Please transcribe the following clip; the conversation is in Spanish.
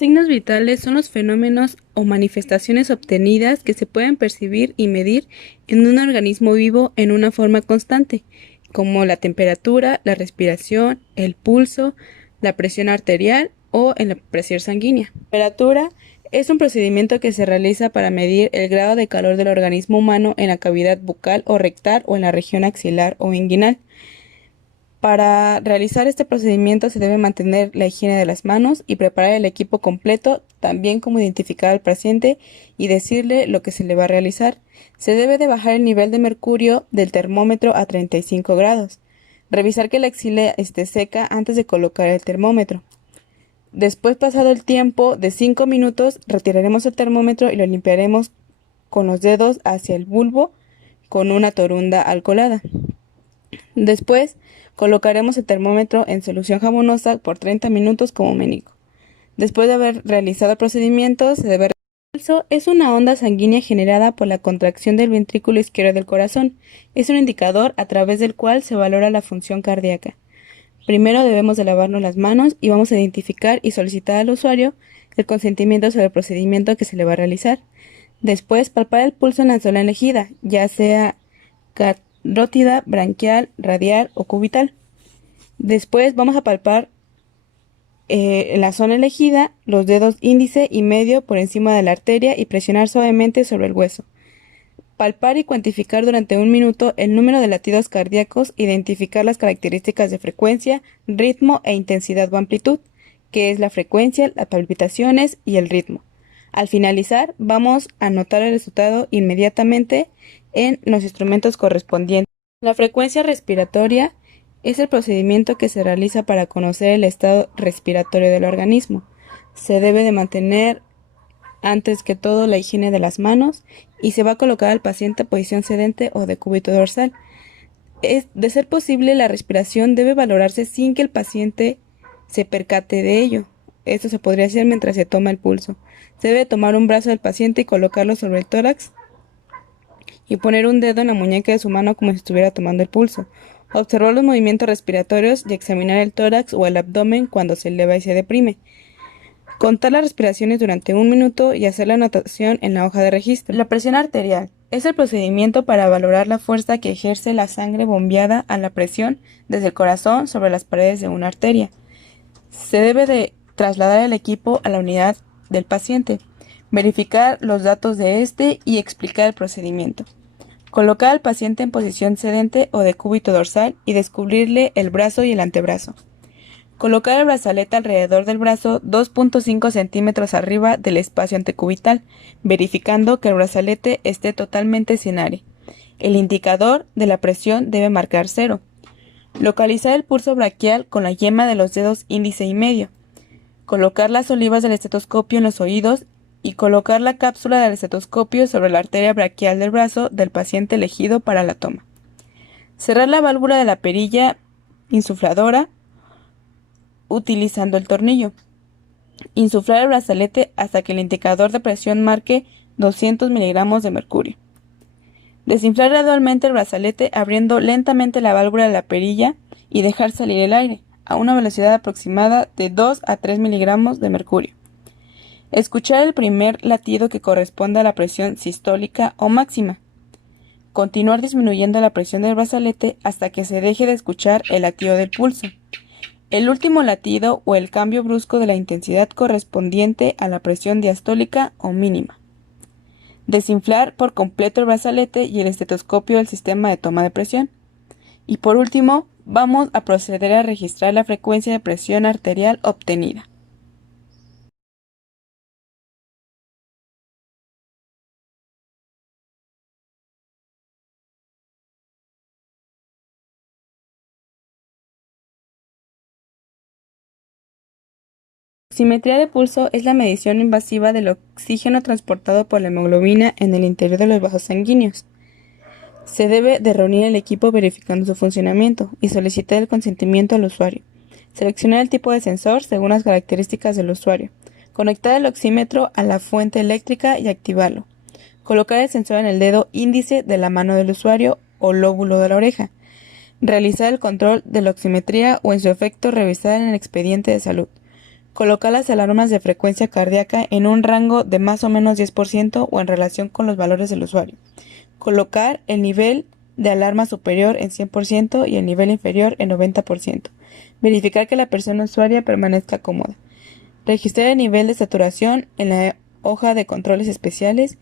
Signos vitales son los fenómenos o manifestaciones obtenidas que se pueden percibir y medir en un organismo vivo en una forma constante, como la temperatura, la respiración, el pulso, la presión arterial o en la presión sanguínea. La temperatura es un procedimiento que se realiza para medir el grado de calor del organismo humano en la cavidad bucal o rectal o en la región axilar o inguinal. Para realizar este procedimiento se debe mantener la higiene de las manos y preparar el equipo completo, también como identificar al paciente y decirle lo que se le va a realizar. Se debe de bajar el nivel de mercurio del termómetro a 35 grados. Revisar que la axila esté seca antes de colocar el termómetro. Después, pasado el tiempo de 5 minutos, retiraremos el termómetro y lo limpiaremos con los dedos hacia el bulbo con una torunda alcoholada. Después, colocaremos el termómetro en solución jabonosa por 30 minutos como menico. Después de haber realizado el procedimiento, se debe... El pulso es una onda sanguínea generada por la contracción del ventrículo izquierdo del corazón. Es un indicador a través del cual se valora la función cardíaca. Primero debemos de lavarnos las manos y vamos a identificar y solicitar al usuario el consentimiento sobre el procedimiento que se le va a realizar. Después, palpar el pulso en la zona elegida, ya sea carótida, branquial, radial o cubital. Después vamos a palpar en la zona elegida los dedos índice y medio por encima de la arteria y presionar suavemente sobre el hueso. Palpar y cuantificar durante 1 minuto el número de latidos cardíacos, identificar las características de frecuencia, ritmo e intensidad o amplitud, que es la frecuencia, las palpitaciones y el ritmo. Al finalizar, vamos a anotar el resultado inmediatamente en los instrumentos correspondientes. La frecuencia respiratoria es el procedimiento que se realiza para conocer el estado respiratorio del organismo. Se debe de mantener antes que todo la higiene de las manos y se va a colocar al paciente en posición sedente o de cúbito dorsal. De ser posible, la respiración debe valorarse sin que el paciente se percate de ello. Esto se podría hacer mientras se toma el pulso. Se debe tomar un brazo del paciente y colocarlo sobre el tórax y poner un dedo en la muñeca de su mano como si estuviera tomando el pulso. Observar los movimientos respiratorios y examinar el tórax o el abdomen cuando se eleva y se deprime. Contar las respiraciones durante 1 minuto y hacer la anotación en la hoja de registro. La presión arterial es el procedimiento para valorar la fuerza que ejerce la sangre bombeada a la presión desde el corazón sobre las paredes de una arteria. Se debe de trasladar el equipo a la unidad del paciente, verificar los datos de este y explicar el procedimiento. Colocar al paciente en posición sedente o de cúbito dorsal y descubrirle el brazo y el antebrazo. Colocar el brazalete alrededor del brazo 2.5 centímetros arriba del espacio antecubital, verificando que el brazalete esté totalmente sin aire. El indicador de la presión debe marcar 0. Localizar el pulso braquial con la yema de los dedos índice y medio. Colocar las olivas del estetoscopio en los oídos y colocar la cápsula del estetoscopio sobre la arteria braquial del brazo del paciente elegido para la toma. Cerrar la válvula de la perilla insufladora utilizando el tornillo. Insuflar el brazalete hasta que el indicador de presión marque 200 miligramos de mercurio. Desinflar gradualmente el brazalete abriendo lentamente la válvula de la perilla y dejar salir el aire a una velocidad aproximada de 2 a 3 miligramos de mercurio. Escuchar el primer latido que corresponda a la presión sistólica o máxima. Continuar disminuyendo la presión del brazalete hasta que se deje de escuchar el latido del pulso. El último latido o el cambio brusco de la intensidad correspondiente a la presión diastólica o mínima. Desinflar por completo el brazalete y el estetoscopio del sistema de toma de presión. Y por último, vamos a proceder a registrar la frecuencia de presión arterial obtenida. La oximetría de pulso es la medición invasiva del oxígeno transportado por la hemoglobina en el interior de los vasos sanguíneos. Se debe de reunir el equipo verificando su funcionamiento y solicitar el consentimiento al usuario. Seleccionar el tipo de sensor según las características del usuario. Conectar el oxímetro a la fuente eléctrica y activarlo. Colocar el sensor en el dedo índice de la mano del usuario o lóbulo de la oreja. Realizar el control de la oximetría o en su efecto revisar en el expediente de salud. Colocar las alarmas de frecuencia cardíaca en un rango de más o menos 10% o en relación con los valores del usuario. Colocar el nivel de alarma superior en 100% y el nivel inferior en 90%. Verificar que la persona usuaria permanezca cómoda. Registrar el nivel de saturación en la hoja de controles especiales